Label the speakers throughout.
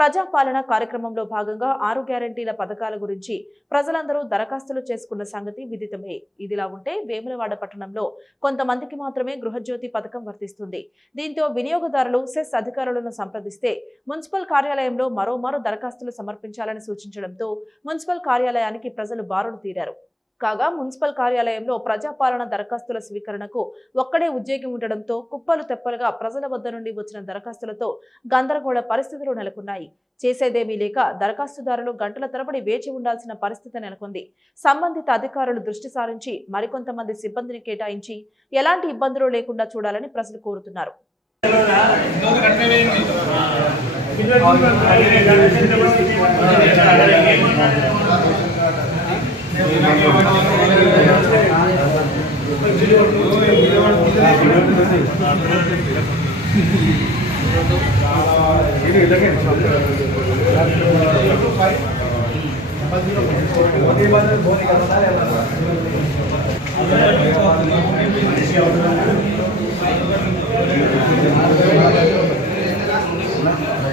Speaker 1: ప్రజాపాలన కార్యక్రమంలో భాగంగా ఆరు గ్యారంటీల పథకాల గురించి ప్రజలందరూ దరఖాస్తులు చేసుకున్న సంగతి విదితమే. ఇదిలా ఉంటే వేములవాడ పట్టణంలో కొంతమందికి మాత్రమే గృహజ్యోతి పథకం వర్తిస్తుంది. దీంతో వినియోగదారులు సెస్ అధికారులను సంప్రదిస్తే మున్సిపల్ కార్యాలయంలో మరోమారు దరఖాస్తులు సమర్పించాలని సూచించడంతో మున్సిపల్ కార్యాలయానికి ప్రజలు బారులు తీరారు. కాగా మున్సిపల్ కార్యాలయంలో ప్రజాపాలన దరఖాస్తుల స్వీకరణకు ఒక్కడే ఉద్యోగి ఉండడంతో కుప్పలు తెప్పలుగా ప్రజల వద్ద నుండి వచ్చిన దరఖాస్తులతో గందరగోళ పరిస్థితులు నెలకొన్నాయి. చేసేదేమీ లేక దరఖాస్తుదారులు గంటల తరబడి వేచి ఉండాల్సిన పరిస్థితి నెలకొంది. సంబంధిత అధికారులు దృష్టి సారించి మరికొంతమంది సిబ్బందిని కేటాయించి ఎలాంటి ఇబ్బందులు లేకుండా చూడాలని ప్రజలు కోరుతున్నారు.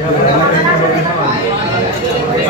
Speaker 1: Gracias.